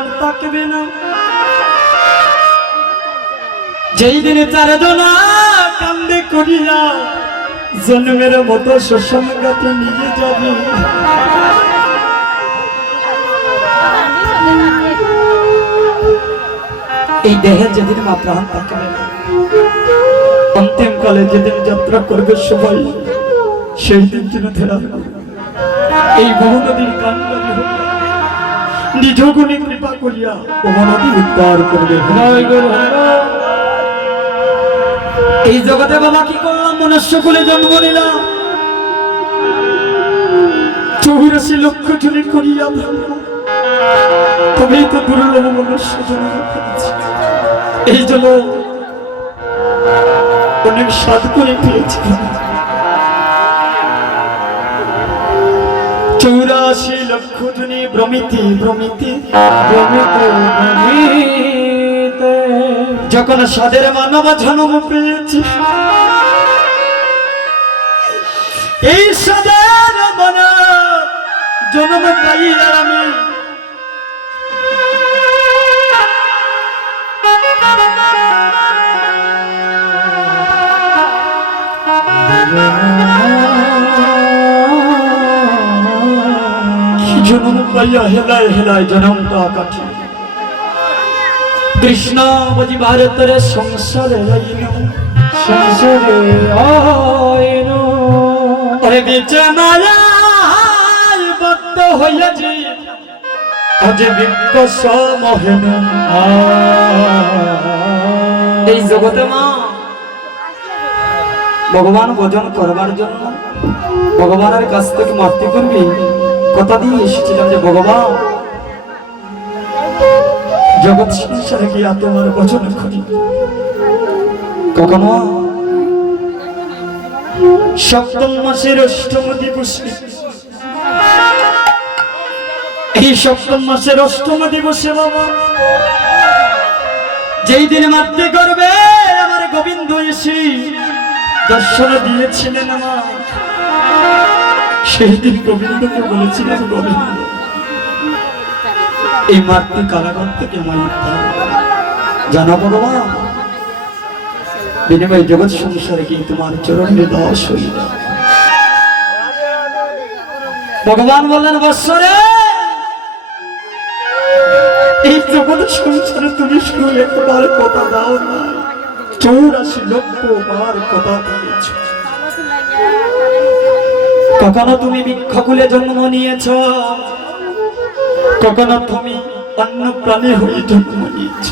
প্রাণ থাকবে না। যেই দিনে চারজনা কান্দে করিয়া জন্মের মতো শ্মশান ঘাটে নিয়ে যাবে, এই দেহে যেদিন মা প্রাণ থাকবে না, অন্তিম কালে যেদিন যাত্রা করবে সবাই, সেই দিন যেন ধরা এই বহুনদীর কান্ডারি হোক নিজ গুণে কৃপা করিয়া বহুনদী উদ্ধার করবে। এই জগতে বাবা কি করলাম? মনুষ্য কুলে জন্ম নিলাম, 84 লক্ষ জনে করিয়া তবেই তো দুর্লভ মনুষ্য জন্ম পেয়েছি। এই জন্য অনেক সাধ করে পেয়েছি। 84 লক্ষ জনে ভ্রমিতে ভ্রমিতে ভ্রমিতে ভ্রমিতে যখন সাধের মানব জন্ম পেয়েছি, এই সাধের মানব জন্ম পাই আর আমি জন্ম পাইয়া হেলায় হেলায় জন্মটা কাটি। কৃষ্ণ বুঝি ভারতের সংসারে সংসারে আইন ওরে বিছানায় বদ্ধ হইয়াছি আজ বিকশ মহেন। এই জগতে মা ভগবান ভজন করবার জন্য ভগবানের কাছ থেকে মাতৃ করবি কথা দিয়ে এসেছিলাম যে ভগবান জগৎ সংসারে গিয়া তোমার ভজন করি। কখনো সপ্তম মাসের অষ্টম দিবসে, এই সপ্তম মাসের অষ্টম দিবসে বাবা যেই দিনে মাতৃ করবে আমার গোবিন্দ এসে দর্শন দিয়েছিলেন আমার, সেই দিন গোবিন্দকে বলেছিলেন গোবিন্দ এই মাতৃ কারাগার থেকে আমার জানা ভগবান বিনিময় জগৎ সংসারে কি তোমার চরণে দাস হইল। ভগবান বললেন বৎসরে এই জগৎ সংসারে তুমি শুধু একবার কথা দাও না, 84 লক্ষ বার কথা দিয়েছ। কখনো তুমি বৃক্ষকুলে জন্ম নিয়েছ, কখনো তুমি অন্য প্রাণী হয়ে জন্ম নিয়েছ,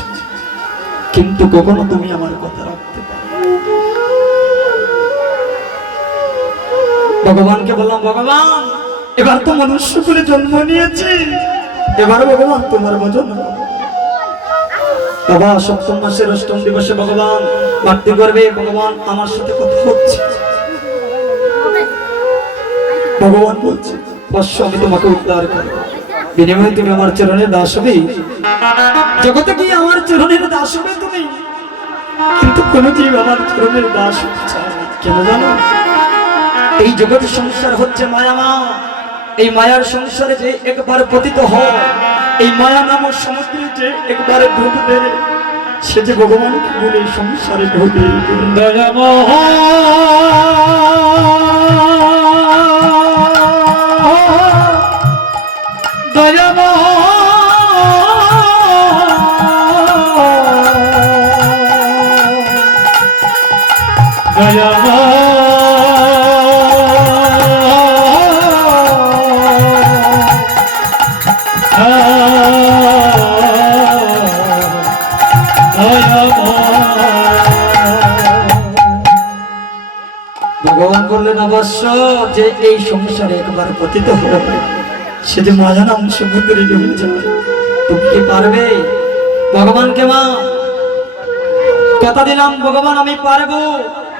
কিন্তু কখনো তুমি আমার কথা রাখতে পারো। ভগবানকে বললাম ভগবান এবার তো মনুষ্য কুলে জন্ম নিয়েছি, এবার ভগবান তোমার ভজন বাবা। সপ্তম মাসের অষ্টম দিবসে ভগবান মাতৃ করবে, ভগবান আমার সাথে কথা হচ্ছে। ভগবান বলছে বৎস আমি তোমাকে উদ্ধার করব, বিনিময়ে তুমি আমার চরণের দাস হবে। জগতে কি আমার চরণের দাস হবে তুমি, কিন্তু কোন জীব আমার চরণের দাস হতে চায় না। কেন জানো? এই জগৎ সংসার হচ্ছে মায়া মা, এই মায়ার সংসারে যে একবার পতিত হয়, এই মায়া নামক সমুদ্রে যে একবার ডুব দেয়, সে যে ভগবানকে বলে সংসারে ঢোকে। দয়াময় ভগবান বললেন অবশ্য যে এই সংসারে একবার পতিত হবে, সে যে মায়া নাম সমুদ্রে ডুবে যাবে। তুমি কি পারবে? ভগবানকে মা কথা দিলাম ভগবান আমি পারবো,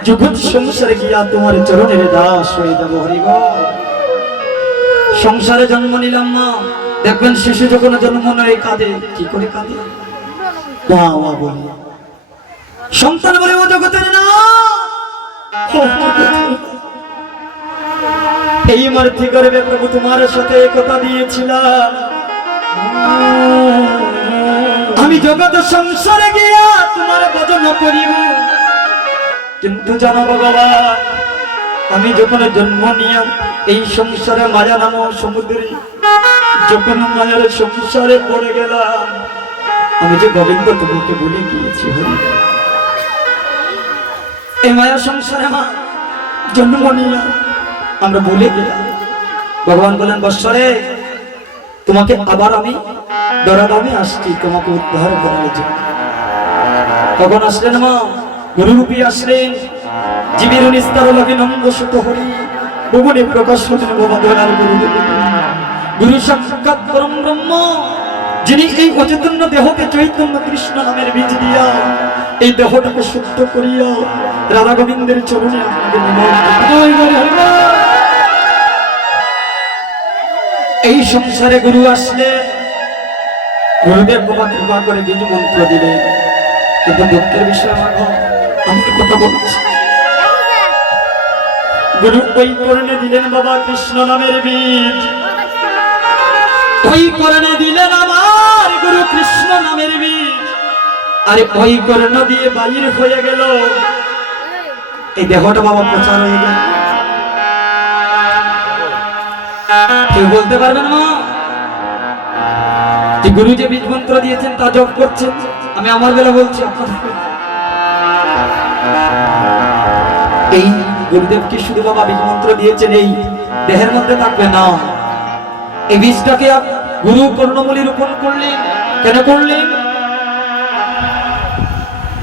জগৎ সংসারে গিয়া তোমার চরণের দাস হয়ে যাবো। হরি বল। সংসারে জন্ম নিলাম মা, দেখবেন শিশু যখন জন্ম নেয় কাঁদে, কি করে কাঁদে? মা মা বলি সন্তান বলে ও জগতের না, এই মাতৃ করবে প্রভু তোমার সাথে কথা দিয়েছিলাম। আমি জগৎ সংসারে গিয়া তোমার ভজন করিব, কিন্তু জানো ভগবান, আমি যখন জন্ম নিয়া এই সংসারে মায়া নাম সমুদ্রে যখন মায়ার সংসারে পড়ে গেলাম, আমি যে গোবিন্দ তোমাকে বলে গিয়েছি হরি, এই মায়া সংসারে মা জন্ম নিয়া আমরা ভুলে গেলাম। ভগবান বলেন বৎসরে, তোমাকে আবার আমি দরাদামে আসছি তোমাকে উদ্ধার করার জন্য। কখন আসলেন মা? গুরুরূপী আসলেন, জীবের নিস্তার লাগে নন্দ সুত হরি, ভুবনে প্রকাশ হলেন বাবা দয়াল গুরুদেব। গুরু সাক্ষাৎ পরম ব্রহ্ম, যিনি এই অচৈতন্য দেহকে চৈতন্য কৃষ্ণ নামের বীজ দিয়া এই দেহটাকে শুদ্ধ করিয়া রাধা গোবিন্দের চরণে আপনাকে এই সংসারে গুরু আসলে গুরুদেব বাবা কৃপা করে বীজ মন্ত্র দিলেন। কিন্তু দুঃখের বিষয় আমার কথা বলছি, গুরু ওই করণে দিলেন বাবা কৃষ্ণ নামের বীজ, ওই করণে দিলেন আমার গুরু কৃষ্ণ নামের বীজ, আরে ওই করণ দিয়ে বাইর হয়ে গেল এই দেহটা বাবা প্রচার হয়ে গেল। কেউ বলতে পারবেন মা যে গুরু যে বীজ মন্ত্র দিয়েছেন তা জপ করছেন? আমি আমার বেলা বলছি, এই গুরুদেব কি শুধু বাবা বীজ মন্ত্র দিয়েছেন এই দেহের মধ্যে থাকবে না, এই বীজটাকে গুরু কর্ণমূলে রোপণ করলেন। কেন করলেন?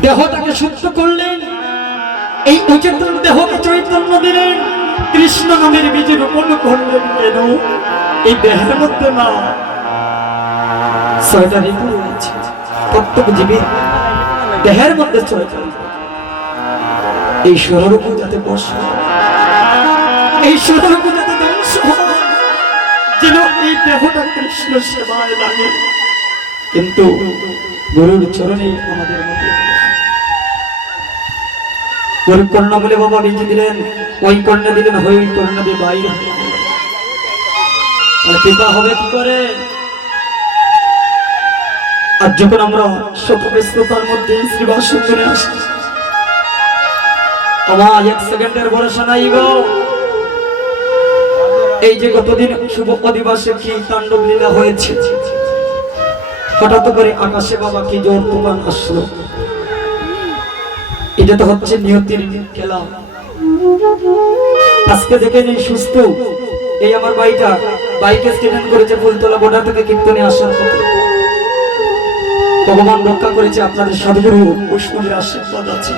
দেহটাকে শুদ্ধ করলেন, এই অচেতন দেহকে চৈতন্য দিলেন, কৃষ্ণ নামের বীজ রোপণ করলেন। কেন? এই দেহের মধ্যে মা ছয়টা ঋতু রয়েছে, প্রত্যেক জীবের দেহের মধ্যে ছয়টা ঋতু। এই ষোড়রূপ যাতে বর্ষ, এই ষোড়রূপ যাতে ধ্বংস হয়, যেন এই দেহটা কৃষ্ণ সেবায় লাগে। কিন্তু গুরুর চরণে আমাদের মধ্যে গুরু কর্ণা বলে বাবা বীজ দিলেন, ওই কর্ণা দিলেন, ওই কর্ণা দিয়ে বাইরে কৃপা হবে কি করে? আর যখন আমরা শতব্যস্ততার মধ্যে শ্রীবাস সুন্দরে আসি, আমার এক সেকেন্ডের ভরসা নাই গো। এই যে গতদিন শুভ অধিবাসে কি তাণ্ডব লীলা হয়েছে, হঠাৎ করে আকাশে বাবা কি জোর তুফান আসলো। এটা তো হচ্ছে নিয়তির খেলা। আজকে দেখে নেই সুস্থ এই আমার ভাইটা বাইক অ্যাক্সিডেন্ট করেছে ফুলতলা বর্ডার থেকে কীর্তনে আসার পথে। ভগবান রক্ষা করেছে, আপনাদের সাধুগুরু বৈষ্ণবের আশীর্বাদ আছে।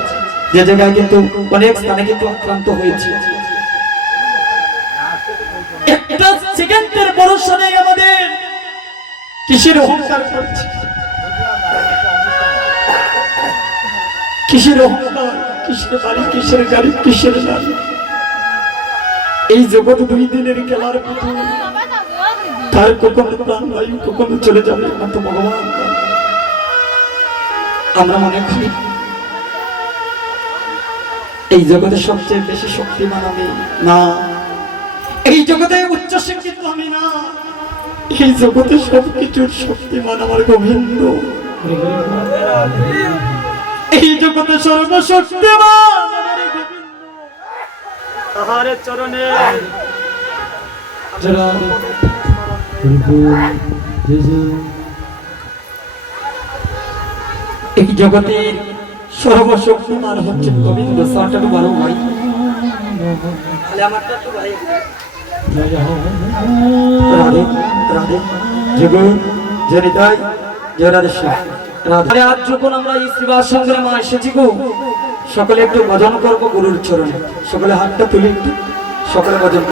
যে জায়গায় কিন্তু অনেক স্থানে কিন্তু আক্রান্ত হয়েছে। একটা সেকেন্ডের ভরসা নেই আমাদের, কিসের অহংকার করছে, কিসের অহংকার, কিসের বাড়ি, কিসের গাড়ি, কিসের নারী। এই জগৎ দুই দিনের খেলার পুতুল, তার কখনো প্রাণ বায়ু কখনো চলে যাবে কিন্তু ভগবান। আমরা মনে করি এই জগতে সবচেয়ে বেশি শক্তিমান আমি, না। এই জগতে উচ্চ শিক্ষিত আমি, না। এই জগতে সবকিছুর শক্তিমান আমার গোবিন্দ। এই জগতে সর্বশক্তিমান আমার গোবিন্দ, তাহার চরণে এই জগতের সর্বশক্তিমান হচ্ছে গোবিন্দ। সাটা তো বারো ভাই, তাহলে আমারটা তো ভাই রাধে রাধে জগৎ জনিতাই জয় রাধেশ্যাম রাধে। আজ যখন আমরা এই শ্রীবাস সংগ্রামে মা এসেছি গো, সকলে একটু ভজন করবো গুরুর চরণে। সকলে হাতটা তুলি, একটু সকলে ভজন।